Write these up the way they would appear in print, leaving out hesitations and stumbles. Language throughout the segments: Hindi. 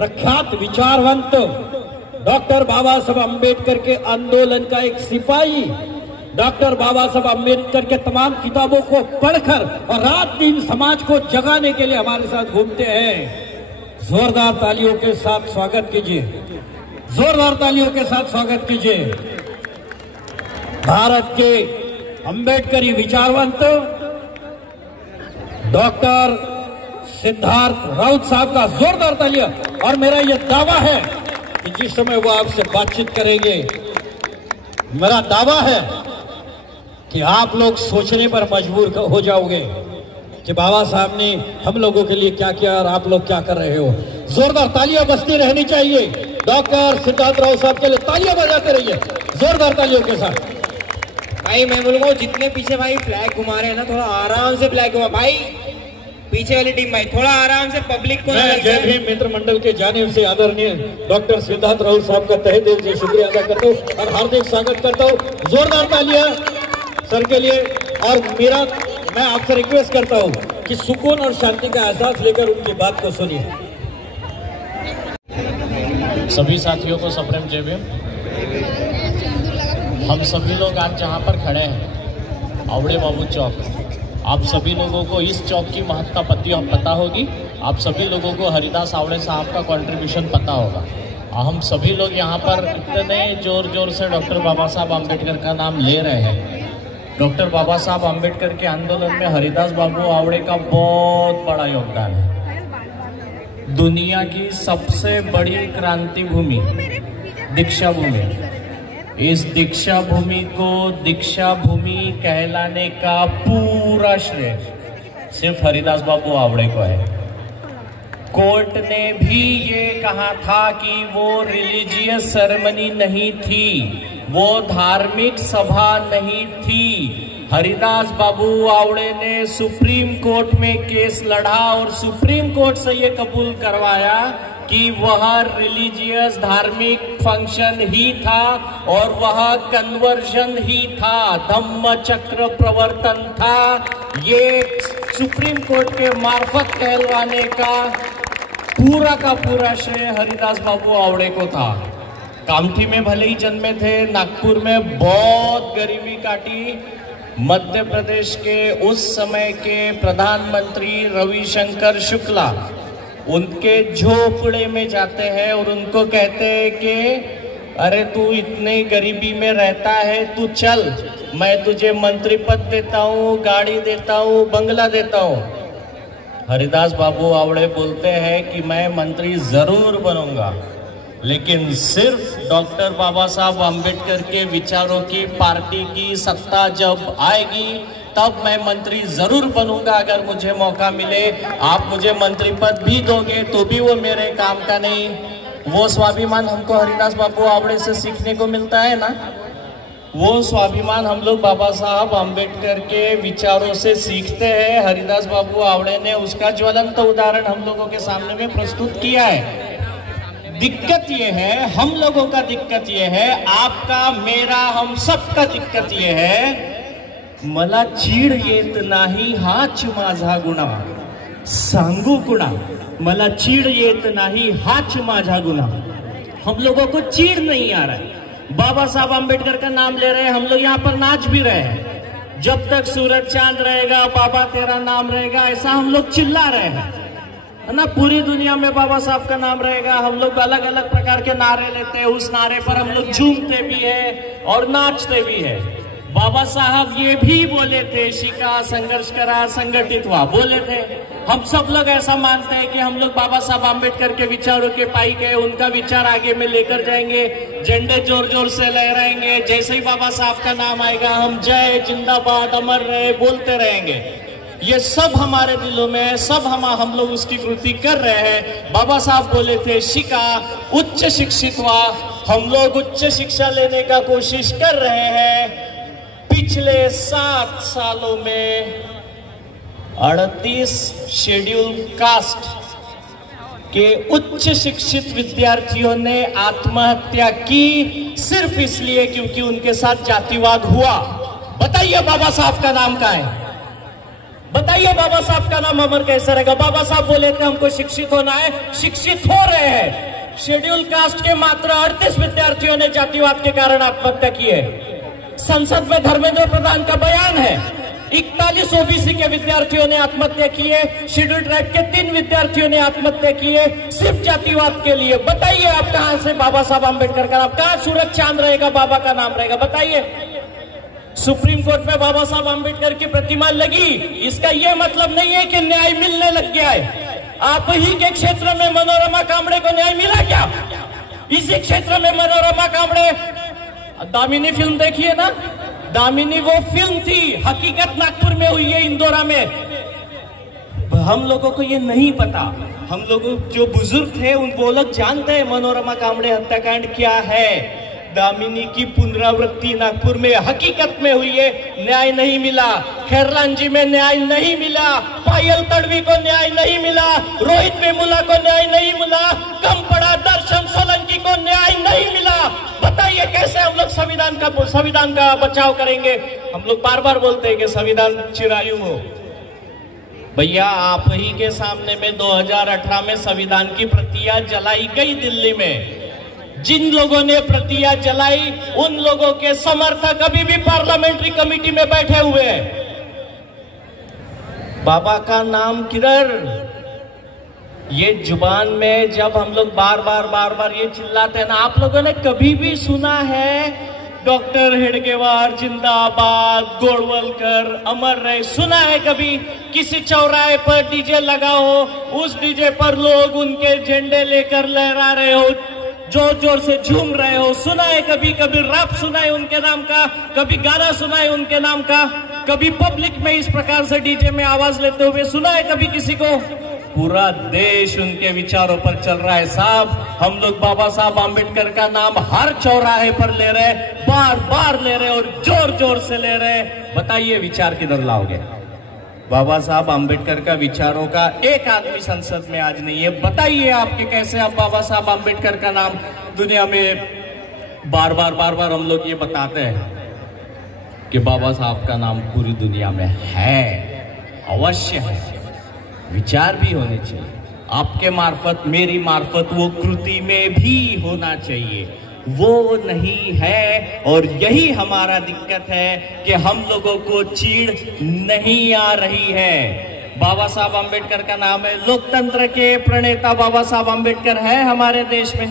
प्रख्यात विचारवंत, डॉक्टर बाबा साहब अम्बेडकर के आंदोलन का एक सिपाही, डॉक्टर बाबा साहब अम्बेडकर के तमाम किताबों को पढ़कर और रात दिन समाज को जगाने के लिए हमारे साथ घूमते हैं। जोरदार तालियों के साथ स्वागत कीजिए, जोरदार तालियों के साथ स्वागत कीजिए भारत के अम्बेडकरी विचारवंत डॉक्टर सिद्धार्थ राउत साहब का। जोरदार तालियां। और मेरा यह दावा है कि जिस समय वो आपसे बातचीत करेंगे, मेरा दावा है कि आप लोग सोचने पर मजबूर हो जाओगे कि बाबा साहब ने हम लोगों के लिए क्या किया और आप लोग क्या कर रहे हो। जोरदार तालियां बजती रहनी चाहिए। डॉक्टर सिद्धार्थ राउत साहब के लिए तालियां बजाते रहिए जोरदार तालियों के साथ। भाई मैं बोलूंगा जितने पीछे भाई फ्लैग घुमा रहे हैं ना, थोड़ा आराम से फ्लैग घुमा भाई। पीछे वाली टीम भाई थोड़ा आराम से, पब्लिक को। मैं जय भीम मित्र मंडल के जानिब से आदरणीय डॉक्टर सिद्धार्थ राउत साहब का तहे दिल से शुक्रिया अदा करता हूँ और हार्दिक स्वागत करता हूँ। जोरदार तालियां सर के लिए। और मैं आपसे रिक्वेस्ट करता हूँ कि सुकून और शांति का एहसास लेकर उनकी बात को सुनिए। सभी साथियों को सप्रेम जय भीम। हम सभी लोग आज जहाँ पर खड़े हैं, आवड़े बाबू चौक, आप सभी लोगों को इस चौक की महत्ता पता होगी। आप सभी लोगों को हरिदास आवड़े साहब का कंट्रीब्यूशन पता होगा। हम सभी लोग यहाँ पर इतने जोर से डॉक्टर बाबा साहब अम्बेडकर का नाम ले रहे हैं। डॉक्टर बाबा साहब अम्बेडकर के आंदोलन में हरिदास बाबू आवड़े का बहुत बड़ा योगदान है। दुनिया की सबसे बड़ी क्रांति भूमि दीक्षा भूमि, इस दीक्षा भूमि को दीक्षा भूमि कहलाने का पूरा श्रेय सिर्फ हरिदास बाबू आवड़े को है। कोर्ट ने भी ये कहा था कि वो रिलीजियस सेरेमनी नहीं थी, वो धार्मिक सभा नहीं थी। हरिदास बाबू आवड़े ने सुप्रीम कोर्ट में केस लड़ा और सुप्रीम कोर्ट से ये कबूल करवाया कि वह रिलीजियस धार्मिक फंक्शन ही था और वह कन्वर्जन ही था, धम्म चक्र प्रवर्तन था। ये सुप्रीम कोर्ट के मार्फत कहलवाने का पूरा श्रेय हरिदास बाबू आवड़े को था। कामठी में भले ही जन्मे थे, नागपुर में बहुत गरीबी काटी। मध्य प्रदेश के उस समय के प्रधानमंत्री रविशंकर शुक्ला उनके झोपड़े में जाते हैं और उनको कहते हैं कि अरे तू इतने गरीबी में रहता है, तू चल, मैं तुझे मंत्री पद देता हूँ, गाड़ी देता हूँ, बंगला देता हूँ। हरिदास बाबू आवड़े बोलते हैं कि मैं मंत्री जरूर बनूंगा, लेकिन सिर्फ डॉक्टर बाबा साहब अम्बेडकर के विचारों की पार्टी की सत्ता जब आएगी तब मैं मंत्री जरूर बनूंगा। अगर मुझे मौका मिले, आप मुझे मंत्री पद भी दोगे तो भी वो मेरे काम का नहीं। वो स्वाभिमान हमको हरिदास बाबू आवड़े से सीखने को मिलता है ना, वो स्वाभिमान हम लोग बाबा साहब अम्बेडकर के विचारों से सीखते हैं। हरिदास बाबू आवड़े ने उसका ज्वलंत उदाहरण हम लोगों के सामने में प्रस्तुत किया है। दिक्कत ये है, हम लोगों का दिक्कत ये है, आपका मेरा हम सबका दिक्कत ये है, मला चीड येत नाही हाच माझा गुन्हा, सांगू कुणा मला चीड येत नाही हाच माझा गुन्हा। हम लोगों को चीड़ नहीं आ रहा है। बाबा साहब अम्बेडकर का नाम ले रहे हैं, हम लोग यहाँ पर नाच भी रहे हैं। जब तक सूरज चांद रहेगा, बाबा तेरा नाम रहेगा, ऐसा हम लोग चिल्ला रहे हैं ना। पूरी दुनिया में बाबा साहब का नाम रहेगा, हम लोग अलग अलग प्रकार के नारे लेते हैं, उस नारे पर हम लोग झूमते भी है और नाचते भी है। बाबा साहब ये भी बोले थे, शिका, संघर्ष करा, संगठित हुआ, बोले थे। हम सब लोग ऐसा मानते हैं कि हम लोग बाबा साहब अम्बेडकर के विचारों के पाई गए, उनका विचार आगे में लेकर जाएंगे, झंडे जोर से लहराएंगे। जैसे ही बाबा साहब का नाम आएगा हम जय, जिंदाबाद, अमर रहे बोलते रहेंगे। ये सब हमारे दिलों में है, सब हम लोग उसकी कृति कर रहे हैं। बाबा साहब बोले थे, शिका, उच्च शिक्षित हुआ। हम लोग उच्च शिक्षा लेने का कोशिश कर रहे हैं। पिछले 7 सालों में 38 शेड्यूल कास्ट के उच्च शिक्षित विद्यार्थियों ने आत्महत्या की, सिर्फ इसलिए क्योंकि उनके साथ जातिवाद हुआ। बताइए बाबा साहब का नाम क्या है? बताइए बाबा साहब का नाम अमर कैसे रहेगा? बाबा साहब बोले थे हमको शिक्षित होना है, शिक्षित हो रहे हैं। शेड्यूल कास्ट के मात्र 38 विद्यार्थियों ने जातिवाद के कारण आत्महत्या की है। संसद में धर्मेंद्र प्रधान का बयान है, 41 ओबीसी के विद्यार्थियों ने आत्महत्या की है, शेड्यूल ट्राइब के 3 विद्यार्थियों ने आत्महत्या की है सिर्फ जातिवाद के लिए। बताइए आप कहां से बाबा साहब आंबेडकर का नाम, कहां सूरज चांद रहेगा, बाबा का नाम रहेगा? बताइए। सुप्रीम कोर्ट में बाबा साहब आंबेडकर की प्रतिमा लगी, इसका यह मतलब नहीं है कि न्याय मिलने लग गया है। आप ही के क्षेत्र में मनोरमा कामड़े को न्याय मिला क्या? इसी क्षेत्र में मनोरमा कामड़े, दामिनी फिल्म देखिए ना, दामिनी वो फिल्म थी, हकीकत नागपुर में हुई है, इंदौरा में। हम लोगों को ये नहीं पता, हम लोग जो बुजुर्ग थे उन वो लोग जानते हैं मनोरमा कामड़े हत्याकांड क्या है। दामिनी की पुनरावृत्ति नागपुर में हकीकत में हुई है, न्याय नहीं मिला। खैरलांजी में न्याय नहीं मिला, पायल तड़वी को न्याय नहीं मिला, रोहित वेमुला को न्याय नहीं मिला, कम पड़ा दर्शन सोलंकी को न्याय नहीं मिला। बताइए कैसे हम लोग संविधान का बचाव करेंगे? हम लोग बार बार बोलते हैं कि संविधान चिरायु हो। भैया आप ही के सामने में 2018 में संविधान की प्रतियां जलाई गई दिल्ली में। जिन लोगों ने प्रतियां जलाई उन लोगों के समर्थक अभी भी पार्लियामेंट्री कमेटी में बैठे हुए हैं। बाबा का नाम किधर? ये जुबान में जब हम लोग बार बार ये चिल्लाते हैं ना, आप लोगों ने कभी भी सुना है डॉक्टर हेडगेवार जिंदाबाद, गोडवलकर अमर रहे? सुना है कभी? किसी चौराहे पर डीजे लगा हो, उस डीजे पर लोग उनके झंडे लेकर लहरा रहे हो, जोर जोर से झूम रहे हो? सुना है कभी? कभी रैप सुना है उनके नाम का, कभी गाना सुना है उनके नाम का, कभी पब्लिक में इस प्रकार से डीजे में आवाज लेते हुए सुना है कभी किसी को? पूरा देश उनके विचारों पर चल रहा है साहब। हम लोग बाबा साहब आंबेडकर का नाम हर चौराहे पर ले रहे, बार बार ले रहे और जोर जोर से ले रहे। बताइए विचार किधर लाओगे? बाबा साहब आंबेडकर का विचारों का एक आदमी संसद में आज नहीं है। बताइए आपके कैसे आप बाबा साहब आंबेडकर का नाम दुनिया में बार बार हम लोग ये बताते हैं कि बाबा साहब का नाम पूरी दुनिया में है, अवश्य है। विचार भी होने चाहिए आपके मार्फत, मेरी मार्फत, वो कृति में भी होना चाहिए। वो नहीं है और यही हमारा दिक्कत है कि हम लोगों को चीड़ नहीं आ रही है। बाबा साहब आंबेडकर का नाम है, लोकतंत्र के प्रणेता बाबा साहब आंबेडकर है हमारे देश में,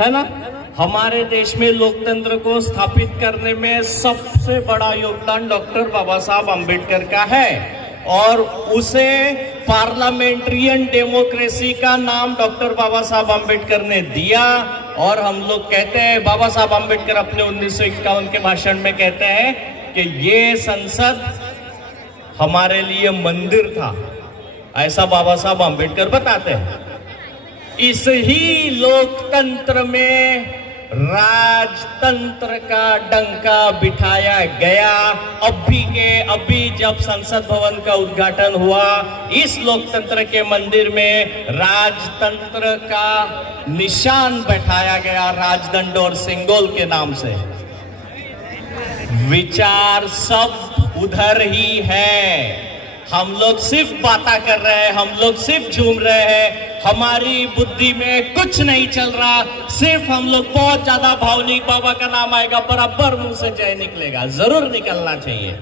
है ना? हमारे देश में लोकतंत्र को स्थापित करने में सबसे बड़ा योगदान डॉक्टर बाबा साहब आंबेडकर का है और उसे पार्लियामेंट्रियन डेमोक्रेसी का नाम डॉक्टर बाबा साहब आंबेडकर ने दिया। और हम लोग कहते हैं, बाबा साहब आंबेडकर अपने 1951 के भाषण में कहते हैं कि ये संसद हमारे लिए मंदिर था, ऐसा बाबा साहब आंबेडकर बताते हैं। इस ही लोकतंत्र में राजतंत्र का डंका बिठाया गया। अभी जब संसद भवन का उद्घाटन हुआ, इस लोकतंत्र के मंदिर में राजतंत्र का निशान बैठाया गया, राजदंड और सिंगोल के नाम से। विचार सब उधर ही है, हम लोग सिर्फ बातें कर रहे हैं, हम लोग सिर्फ झूम रहे हैं, हमारी बुद्धि में कुछ नहीं चल रहा। सिर्फ हम लोग बहुत ज्यादा भावनिक, बाबा का नाम आएगा बराबर मुंह से जय निकलेगा, जरूर निकलना चाहिए।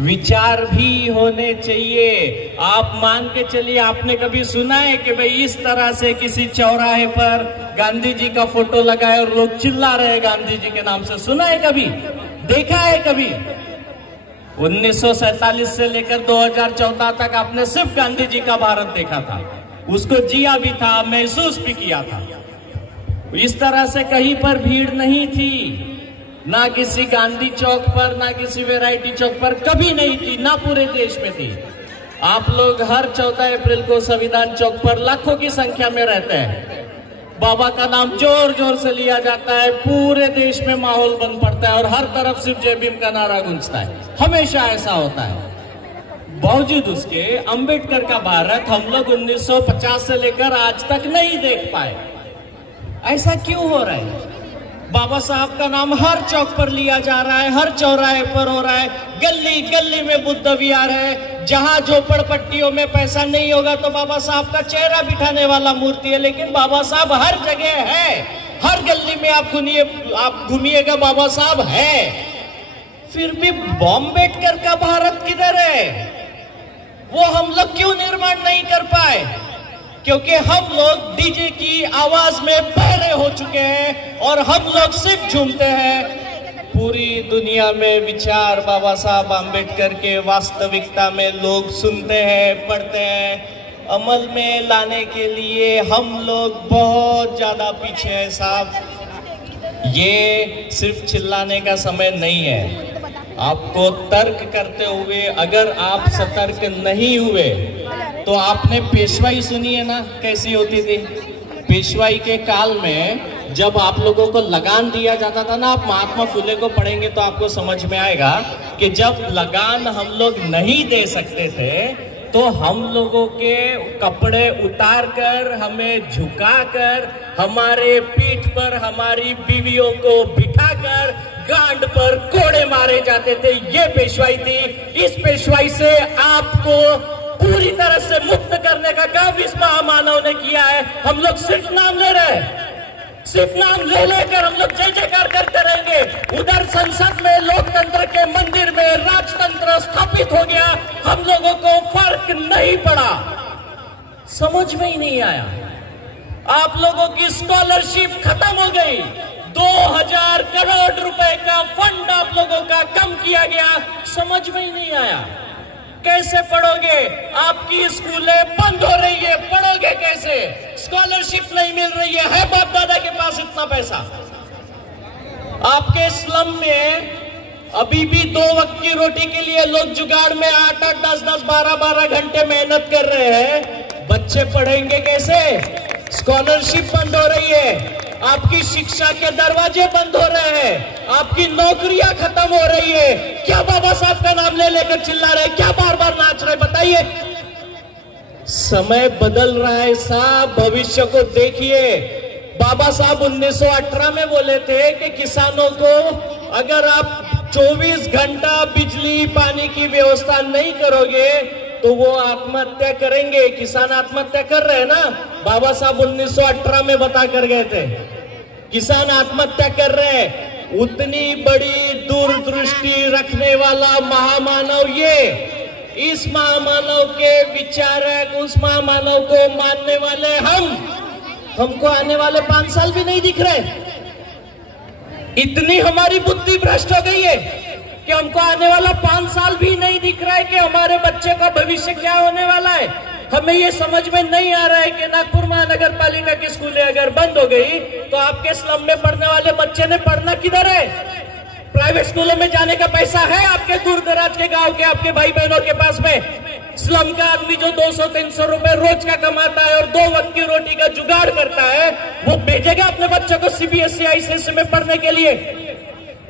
विचार भी होने चाहिए। आप मान के चलिए, आपने कभी सुना है कि भाई इस तरह से किसी चौराहे पर गांधी जी का फोटो लगाए और लोग चिल्ला रहे गांधी जी के नाम से? सुना है कभी? देखा है कभी? 1947 से लेकर 2014 तक आपने सिर्फ गांधी जी का भारत देखा था, उसको जिया भी था, महसूस भी किया था। इस तरह से कहीं पर भीड़ नहीं थी, ना किसी गांधी चौक पर, ना किसी वैरायटी चौक पर, कभी नहीं थी, ना पूरे देश में थी। आप लोग हर 14 अप्रैल को संविधान चौक पर लाखों की संख्या में रहते हैं, बाबा का नाम जोर जोर से लिया जाता है, पूरे देश में माहौल बन पड़ता है और हर तरफ सिर्फ जय भीम का नारा गूंजता है। हमेशा ऐसा होता है। बावजूद उसके अंबेडकर का भारत हम लोग 1950 से लेकर आज तक नहीं देख पाए। ऐसा क्यों हो रहा है? बाबा साहब का नाम हर चौक पर लिया जा रहा है, हर चौराहे पर हो रहा है, गली गली में बुद्ध विहार है। जहां झोपड़पट्टियों में पैसा नहीं होगा तो बाबा साहब का चेहरा बिठाने वाला मूर्ति है, लेकिन बाबा साहब हर जगह है। हर गली में आप घूमिएगा बाबा साहब है। फिर भी अम्बेडकर का भारत किधर है? वो हम लोग क्यों निर्माण नहीं कर पाए? क्योंकि हम लोग डीजे की आवाज में बहरे हो चुके हैं और हम लोग सिर्फ झूमते हैं। पूरी दुनिया में विचार बाबा साहब आम्बेडकर के वास्तविकता में लोग सुनते हैं, पढ़ते हैं, अमल में लाने के लिए हम लोग बहुत ज्यादा पीछे हैं साहब। ये सिर्फ चिल्लाने का समय नहीं है। आपको तर्क करते हुए, अगर आप सतर्क नहीं हुए तो आपने पेशवाई सुनी है ना, कैसी होती थी? पेशवाई के काल में जब आप लोगों को लगान दिया जाता था ना, आप महात्मा फुले को पढ़ेंगे तो आपको समझ में आएगा कि जब लगान हम लोग नहीं दे सकते थे तो हम लोगों के कपड़े उतार कर, हमें झुकाकर, हमारे पीठ पर हमारी बीवियों को बिठाकर गांड पर कोड़े मारे जाते थे। ये पेशवाई थी। इस पेशवाई से आपको पूरी तरह से मुक्त करने का काम इस महामानव ने किया है। हम लोग सिर्फ नाम ले रहे हैं, सिर्फ नाम ले लेकर हम लोग जय जयकार करते रहेंगे। उधर संसद में, लोकतंत्र के मंदिर में राजतंत्र स्थापित हो गया, हम लोगों को फर्क नहीं पड़ा, समझ में ही नहीं आया। आप लोगों की स्कॉलरशिप खत्म हो गई, 2000 करोड़ रुपए का फंड आप लोगों का कम किया गया, समझ में ही नहीं आया। कैसे पढ़ोगे? आपकी स्कूलें बंद हो रही है, पढ़ोगे कैसे? स्कॉलरशिप नहीं मिल रही है बाप दादा के पास इतना पैसा। आपके स्लम में अभी भी 2 वक्त की रोटी के लिए लोग जुगाड़ में 8-8, 10-10, 12-12 घंटे मेहनत कर रहे हैं। बच्चे पढ़ेंगे कैसे? स्कॉलरशिप बंद हो रही है, आपकी शिक्षा के दरवाजे बंद हो रहे हैं, आपकी नौकरियां खत्म हो रही है। क्या बाबा साहब का नाम ले लेकर चिल्ला रहे? क्या बार बार नाच रहे? बताइए। समय बदल रहा है साहब, भविष्य को देखिए। बाबा साहब 1918 में बोले थे कि किसानों को अगर आप 24 घंटा बिजली पानी की व्यवस्था नहीं करोगे तो वो आत्महत्या करेंगे। किसान आत्महत्या कर रहे हैं ना, बाबा साहब 1918 में बता कर गए थे। किसान आत्महत्या कर रहे हैं। उतनी बड़ी दूरदृष्टि रखने वाला महामानव ये, इस महामानव के विचारक, उस महामानव को मानने वाले हमको आने वाले 5 साल भी नहीं दिख रहे। इतनी हमारी बुद्धि भ्रष्ट हो गई है कि हमको आने वाला 5 साल भी नहीं दिख रहा है कि हमारे बच्चे का भविष्य क्या होने वाला है। हमें ये समझ में नहीं आ रहा है कि नागपुर महानगर पालिका की स्कूलें अगर बंद हो गई तो आपके स्लम में पढ़ने वाले बच्चे ने पढ़ना किधर है? प्राइवेट स्कूलों में जाने का पैसा है आपके दूर दराज के गांव के आपके भाई बहनों के पास में? स्लम का आदमी जो 200-300 रुपए रोज का कमाता है और 2 वक्त की रोटी का जुगाड़ करता है, वो भेजेगा अपने बच्चों को CBSE ICSE में पढ़ने के लिए?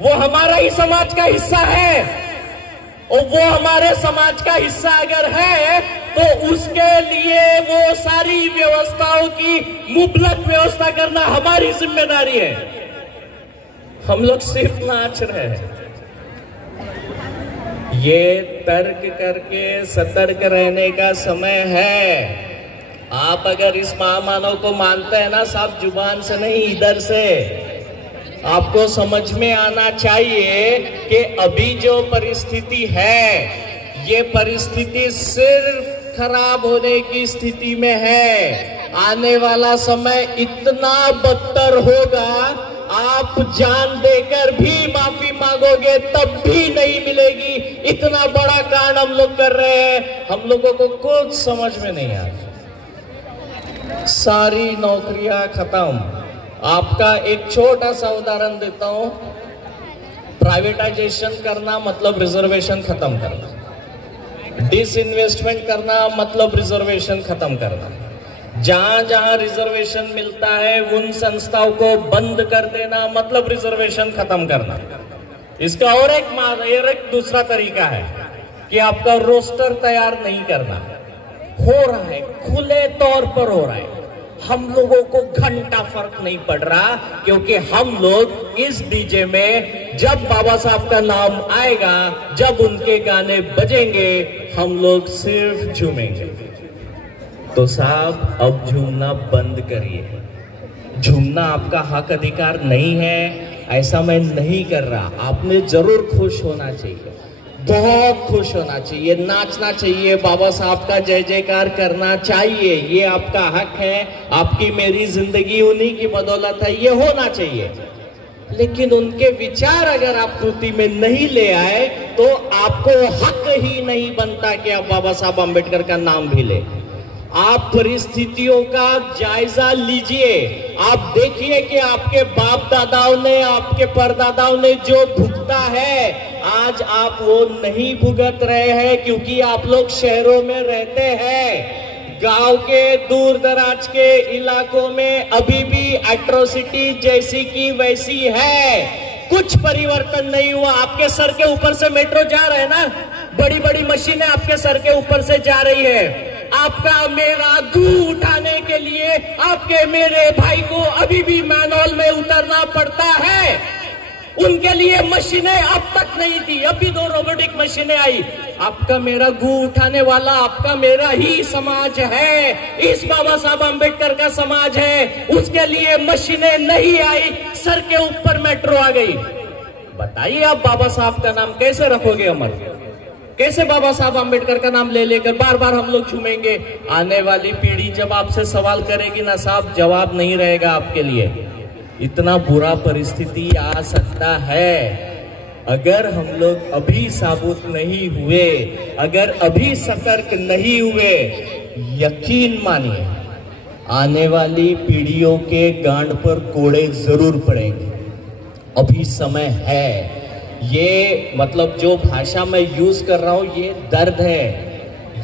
वो हमारा ही समाज का हिस्सा है, और वो हमारे समाज का हिस्सा अगर है तो उसके लिए वो सारी व्यवस्थाओं की मुबलक व्यवस्था करना हमारी जिम्मेदारी है। हम लोग सिर्फ नाच रहे हैं। ये तर्क करके सतर्क रहने का समय है। आप अगर इस महामानव को मानते हैं ना साहब, जुबान से नहीं, इधर से आपको समझ में आना चाहिए कि अभी जो परिस्थिति है, ये परिस्थिति सिर्फ खराब होने की स्थिति में है। आने वाला समय इतना बदतर होगा, आप जान देकर भी माफी मांगोगे तब भी नहीं मिलेगी। इतना बड़ा कांड हम लोग कर रहे हैं, हम लोगों को कुछ समझ में नहीं आ रहा। सारी नौकरियां खत्म। आपका एक छोटा सा उदाहरण देता हूं। प्राइवेटाइजेशन करना मतलब रिजर्वेशन खत्म करना, डिसइन्वेस्टमेंट करना मतलब रिजर्वेशन खत्म करना। जहां जहां रिजर्वेशन मिलता है उन संस्थाओं को बंद कर देना मतलब रिजर्वेशन खत्म करना। इसका और एक दूसरा तरीका है कि आपका रोस्टर तैयार नहीं करना। हो रहा है, खुले तौर पर हो रहा है। हम लोगों को घंटा फर्क नहीं पड़ रहा, क्योंकि हम लोग इस डीजे में जब बाबा साहब का नाम आएगा, जब उनके गाने बजेंगे, हम लोग सिर्फ झूमेंगे। तो साहब अब झूमना बंद करिए। झूमना आपका हक अधिकार नहीं है, ऐसा मैं नहीं कर रहा। आपने जरूर खुश होना चाहिए, बहुत खुश होना चाहिए, नाचना चाहिए, बाबा साहब का जय जयकार करना चाहिए, ये आपका हक है। आपकी मेरी जिंदगी उन्हीं की बदौलत है, ये होना चाहिए। लेकिन उनके विचार अगर आप कृति में नहीं ले आए तो आपको हक ही नहीं बनता कि आप बाबा साहब अम्बेडकर का नाम भी ले। आप परिस्थितियों का जायजा लीजिए। आप देखिए कि आपके बाप दादाओं ने, आपके परदादाओं ने जो भुगता है, आज आप वो नहीं भुगत रहे हैं, क्योंकि आप लोग शहरों में रहते हैं। गांव के दूर दराज के इलाकों में अभी भी एट्रोसिटी जैसी की वैसी है, कुछ परिवर्तन नहीं हुआ। आपके सर के ऊपर से मेट्रो जा रहे हैं ना, बड़ी बड़ी मशीनें आपके सर के ऊपर से जा रही है। आपका मेरा गू उठाने के लिए आपके मेरे भाई को अभी भी मैनुअल में उतरना पड़ता है। उनके लिए मशीनें अब तक नहीं थी, अभी 2 रोबोटिक मशीनें आई। आपका मेरा गू उठाने वाला आपका मेरा ही समाज है, इस बाबा साहब अम्बेडकर का समाज है। उसके लिए मशीनें नहीं आई, सर के ऊपर मेट्रो आ गई। बताइए आप बाबा साहब का नाम कैसे रखोगे अमर? कैसे बाबा साहब अम्बेडकर का नाम ले लेकर बार बार हम लोग झूमेंगे? आने वाली पीढ़ी जब आपसे सवाल करेगी ना साहब, जवाब नहीं रहेगा आपके लिए। इतना बुरा परिस्थिति आ सकता है अगर हम लोग अभी साबुत नहीं हुए, अगर अभी सतर्क नहीं हुए। यकीन मानिए आने वाली पीढ़ियों के गांड पर कोड़े जरूर पड़ेंगे। अभी समय है। ये मतलब जो भाषा मैं यूज कर रहा हूं ये दर्द है।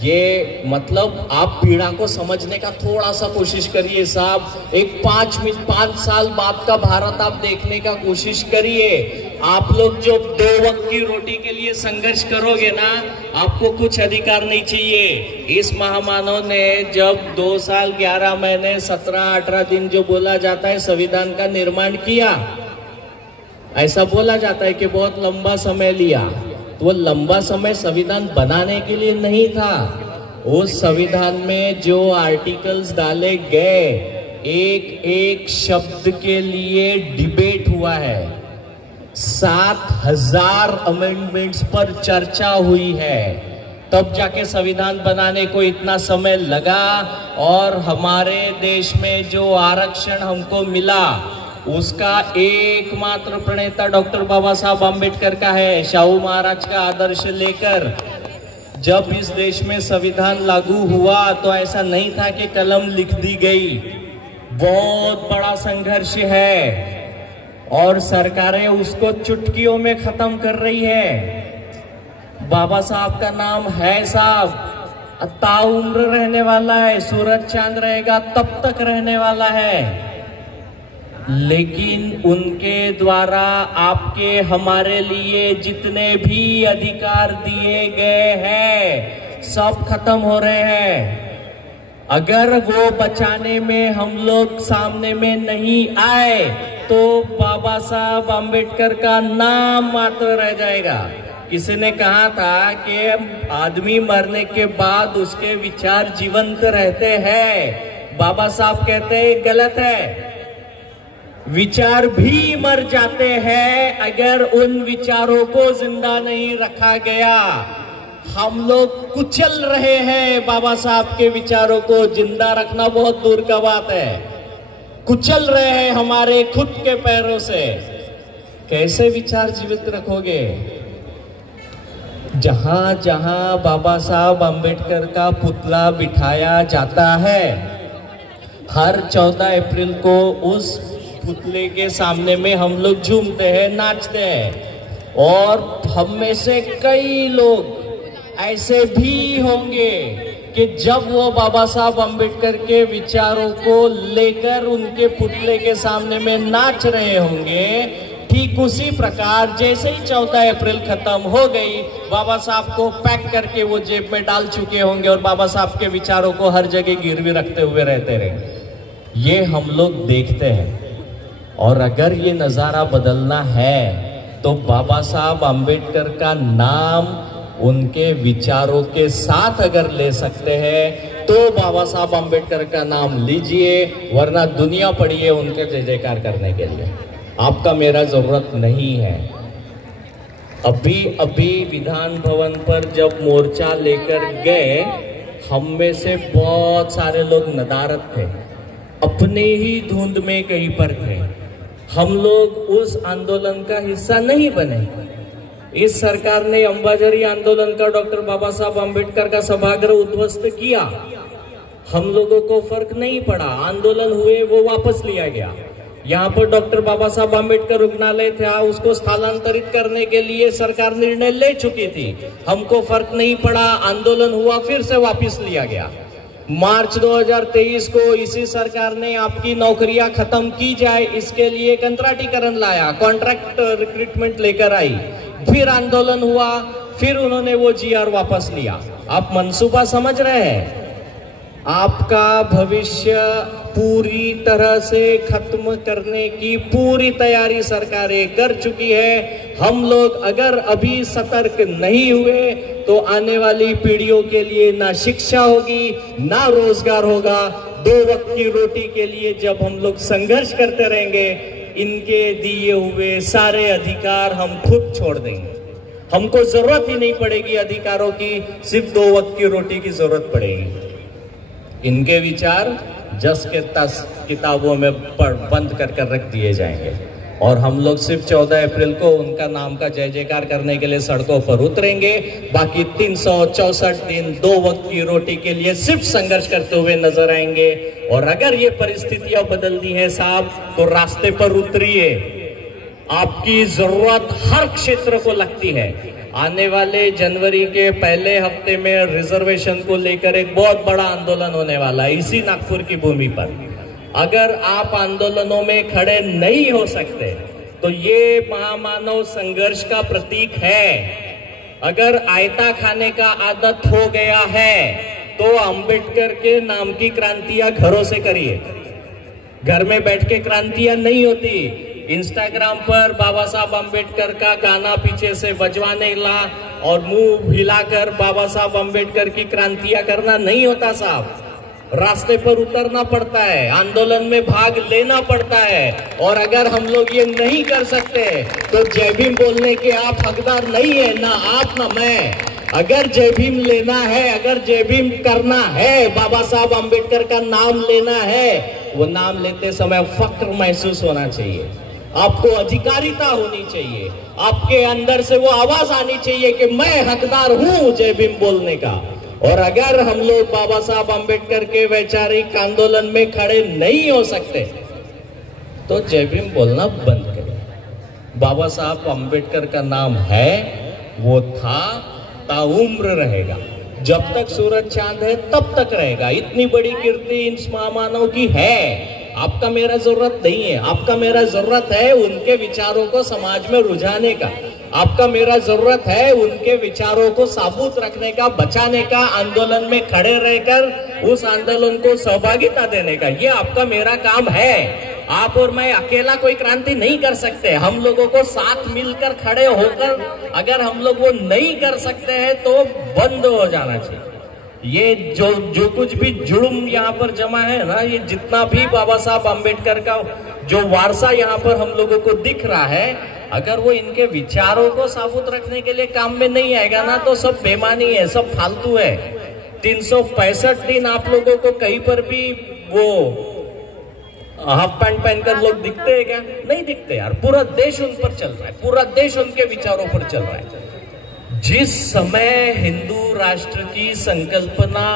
ये मतलब आप पीड़ा को समझने का थोड़ा सा कोशिश करिए साहब। एक 5 साल बाद का भारत आप देखने का कोशिश करिए। आप लोग जो 2 वक्त की रोटी के लिए संघर्ष करोगे ना, आपको कुछ अधिकार नहीं चाहिए। इस महामानव ने जब 2 साल 11 महीने 17-18 दिन जो बोला जाता है संविधान का निर्माण किया, ऐसा बोला जाता है कि बहुत लंबा समय लिया। तो वो लंबा समय संविधान बनाने के लिए नहीं था। उस संविधान में जो आर्टिकल्स डाले गए, एक एक शब्द के लिए डिबेट हुआ है। 7,000 अमेंडमेंट्स पर चर्चा हुई है, तब जाके संविधान बनाने को इतना समय लगा। और हमारे देश में जो आरक्षण हमको मिला, उसका एकमात्र प्रणेता डॉक्टर बाबा साहब अम्बेडकर का है। शाहू महाराज का आदर्श लेकर जब इस देश में संविधान लागू हुआ तो ऐसा नहीं था कि कलम लिख दी गई। बहुत बड़ा संघर्ष है और सरकारें उसको चुटकियों में खत्म कर रही है। बाबा साहब का नाम है साहब, ताउम्र रहने वाला है, सूरज चांद रहेगा तब तक रहने वाला है। लेकिन उनके द्वारा आपके हमारे लिए जितने भी अधिकार दिए गए हैं सब खत्म हो रहे हैं। अगर वो बचाने में हम लोग सामने में नहीं आए तो बाबा साहब अम्बेडकर का नाम मात्र रह जाएगा। किसी ने कहा था कि आदमी मरने के बाद उसके विचार जीवंत रहते हैं। बाबा साहब कहते हैं गलत है, विचार भी मर जाते हैं अगर उन विचारों को जिंदा नहीं रखा गया। हम लोग कुचल रहे हैं बाबा साहब के विचारों को। जिंदा रखना बहुत दूर का बात है, कुचल रहे हैं हमारे खुद के पैरों से। कैसे विचार जीवित रखोगे? जहां जहां बाबा साहब अम्बेडकर का पुतला बिठाया जाता है, हर 14 अप्रैल को उस पुतले के सामने में हम लोग झूमते हैं, नाचते हैं। और हम में से कई लोग ऐसे भी होंगे कि जब वो बाबा साहब अम्बेडकर के विचारों को लेकर उनके पुतले के सामने में नाच रहे होंगे, ठीक उसी प्रकार जैसे ही 14 अप्रैल खत्म हो गई, बाबा साहब को पैक करके वो जेब में डाल चुके होंगे और बाबा साहब के विचारों को हर जगह गिरवी रखते हुए रहते रहेंगे। ये हम लोग देखते हैं। और अगर ये नज़ारा बदलना है तो बाबा साहब आम्बेडकर का नाम उनके विचारों के साथ अगर ले सकते हैं तो बाबा साहब आम्बेडकर का नाम लीजिए, वरना दुनिया पड़ी है उनके जय जयकार करने के लिए। आपका मेरा जरूरत नहीं है। अभी विधान भवन पर जब मोर्चा लेकर गए, हम में से बहुत सारे लोग नदारत थे, अपने ही धुंध में कहीं पर थे। हम लोग उस आंदोलन का हिस्सा नहीं बने। इस सरकार ने अंबाझरी आंदोलन का डॉक्टर बाबा साहब आम्बेडकर का सभागृह उद्ध्वस्त किया, हम लोगों को फर्क नहीं पड़ा। आंदोलन हुए, वो वापस लिया गया। यहाँ पर डॉक्टर बाबा साहब आम्बेडकर रुग्णालय था, उसको स्थलांतरित करने के लिए सरकार निर्णय ले चुकी थी, हमको फर्क नहीं पड़ा। आंदोलन हुआ, फिर से वापस लिया गया। मार्च 2023 को इसी सरकार ने आपकी नौकरियां खत्म की जाए इसके लिए कंट्राटीकरण लाया, कॉन्ट्रैक्ट रिक्रूटमेंट लेकर आई, फिर आंदोलन हुआ, फिर उन्होंने वो जीआर वापस लिया। आप मंसूबा समझ रहे हैं? आपका भविष्य पूरी तरह से खत्म करने की पूरी तैयारी सरकारें कर चुकी है। हम लोग अगर अभी सतर्क नहीं हुए तो आने वाली पीढ़ियों के लिए ना शिक्षा होगी, ना रोजगार होगा। 2 वक्त की रोटी के लिए जब हम लोग संघर्ष करते रहेंगे, इनके दिए हुए सारे अधिकार हम खुद छोड़ देंगे। हमको जरूरत ही नहीं पड़ेगी अधिकारों की, सिर्फ 2 वक्त की रोटी की जरूरत पड़ेगी। इनके विचार जस के तस किताबों में बंद कर रख दिए जाएंगे और हम लोग सिर्फ 14 अप्रैल को उनका नाम का जय जयकार करने के लिए सड़कों पर उतरेंगे। बाकी 364 दिन 2 वक्त की रोटी के लिए सिर्फ संघर्ष करते हुए नजर आएंगे। और अगर ये परिस्थितियां बदलनी है साहब, तो रास्ते पर उतरिए। आपकी जरूरत हर क्षेत्र को लगती है। आने वाले जनवरी के पहले हफ्ते में रिजर्वेशन को लेकर एक बहुत बड़ा आंदोलन होने वाला है इसी नागपुर की भूमि पर। अगर आप आंदोलनों में खड़े नहीं हो सकते तो ये महामानव संघर्ष का प्रतीक है। अगर आयता खाने का आदत हो गया है तो अंबेडकर के नाम की क्रांतियां घरों से करिए। घर में बैठ के क्रांतियां नहीं होती। इंस्टाग्राम पर बाबा साहब आम्बेडकर का गाना पीछे से बजवाने ला और मुंह हिलाकर बाबा साहब आम्बेडकर की क्रांतियां करना नहीं होता साहब। रास्ते पर उतरना पड़ता है, आंदोलन में भाग लेना पड़ता है। और अगर हम लोग ये नहीं कर सकते तो जय भीम बोलने के आप हकदार नहीं है, ना आप ना मैं। अगर जय भीम लेना है, अगर जय भीम करना है, बाबा साहब आम्बेडकर का नाम लेना है, वो नाम लेते समय फक्र महसूस होना चाहिए, आपको अधिकारिता होनी चाहिए, आपके अंदर से वो आवाज आनी चाहिए कि मैं हकदार हूं जय भीम बोलने का। और अगर हम लोग बाबा साहब आम्बेडकर के वैचारिक आंदोलन में खड़े नहीं हो सकते तो जय भीम बोलना बंद करें। बाबा साहब आम्बेडकर का नाम है, वो था, ताउम्र रहेगा। जब तक सूरज चांद है तब तक रहेगा। इतनी बड़ी कीर्ति इन महामानव की है। आपका मेरा जरूरत नहीं है। आपका मेरा जरूरत है उनके विचारों को समाज में रुझाने का। आपका मेरा जरूरत है उनके विचारों को साबुत रखने का, बचाने का, आंदोलन में खड़े रहकर उस आंदोलन को सहभागिता देने का। ये आपका मेरा काम है। आप और मैं अकेला कोई क्रांति नहीं कर सकते। हम लोगों को साथ मिलकर खड़े होकर अगर हम लोग वो नहीं कर सकते हैं तो बंद हो जाना चाहिए। ये जो कुछ भी जुर्म यहाँ पर जमा है ना, ये जितना भी बाबा साहब आम्बेडकर का जो वारसा यहाँ पर हम लोगों को दिख रहा है, अगर वो इनके विचारों को साबुत रखने के लिए काम में नहीं आएगा ना तो सब बेमानी है, सब फालतू है। 365 दिन आप लोगों को कहीं पर भी वो हाफ पैंट पहनकर लोग दिखते हैं क्या? नहीं दिखते यार। पूरा देश उन पर चल रहा है, पूरा देश उनके विचारों पर चल रहा है। जिस समय हिंदू राष्ट्र की संकल्पना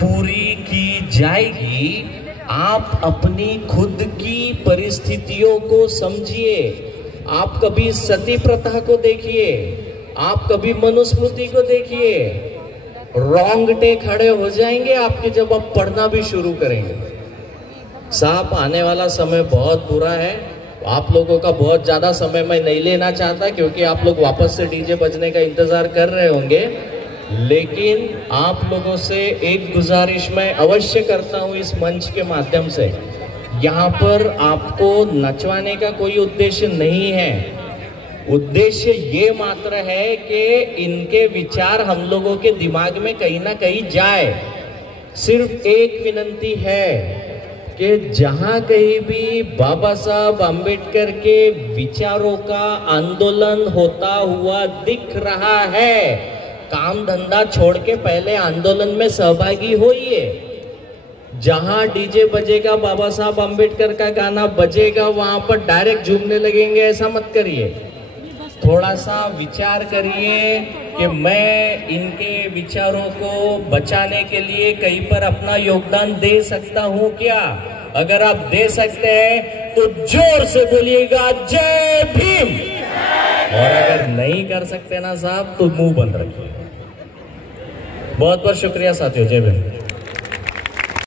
पूरी की जाएगी, आप अपनी खुद की परिस्थितियों को समझिए। आप कभी सती प्रथा को देखिए, आप कभी मनुस्मृति को देखिए। रोंगटे खड़े हो जाएंगे आपके जब आप पढ़ना भी शुरू करेंगे। साहब आने वाला समय बहुत बुरा है। आप लोगों का बहुत ज्यादा समय मैं नहीं लेना चाहता क्योंकि आप लोग वापस से डीजे बजने का इंतजार कर रहे होंगे। लेकिन आप लोगों से एक गुजारिश मैं अवश्य करता हूं इस मंच के माध्यम से, यहाँ पर आपको नचवाने का कोई उद्देश्य नहीं है। उद्देश्य ये मात्र है कि इनके विचार हम लोगों के दिमाग में कहीं ना कहीं जाए। सिर्फ एक विनंती है कि जहां कहीं भी बाबा साहब आम्बेडकर के विचारों का आंदोलन होता हुआ दिख रहा है, काम धंधा छोड़ के पहले आंदोलन में सहभागी होइए। जहां डीजे बजेगा, बाबा साहब आम्बेडकर का गाना बजेगा, वहां पर डायरेक्ट झूमने लगेंगे, ऐसा मत करिए। थोड़ा सा विचार करिए कि मैं इनके विचारों को बचाने के लिए कहीं पर अपना योगदान दे सकता हूं क्या? अगर आप दे सकते हैं तो जोर से बोलिएगा जय भीम, और अगर नहीं कर सकते ना साहब तो मुंह बंद रखिए। बहुत बहुत शुक्रिया साथियों, जय भीम।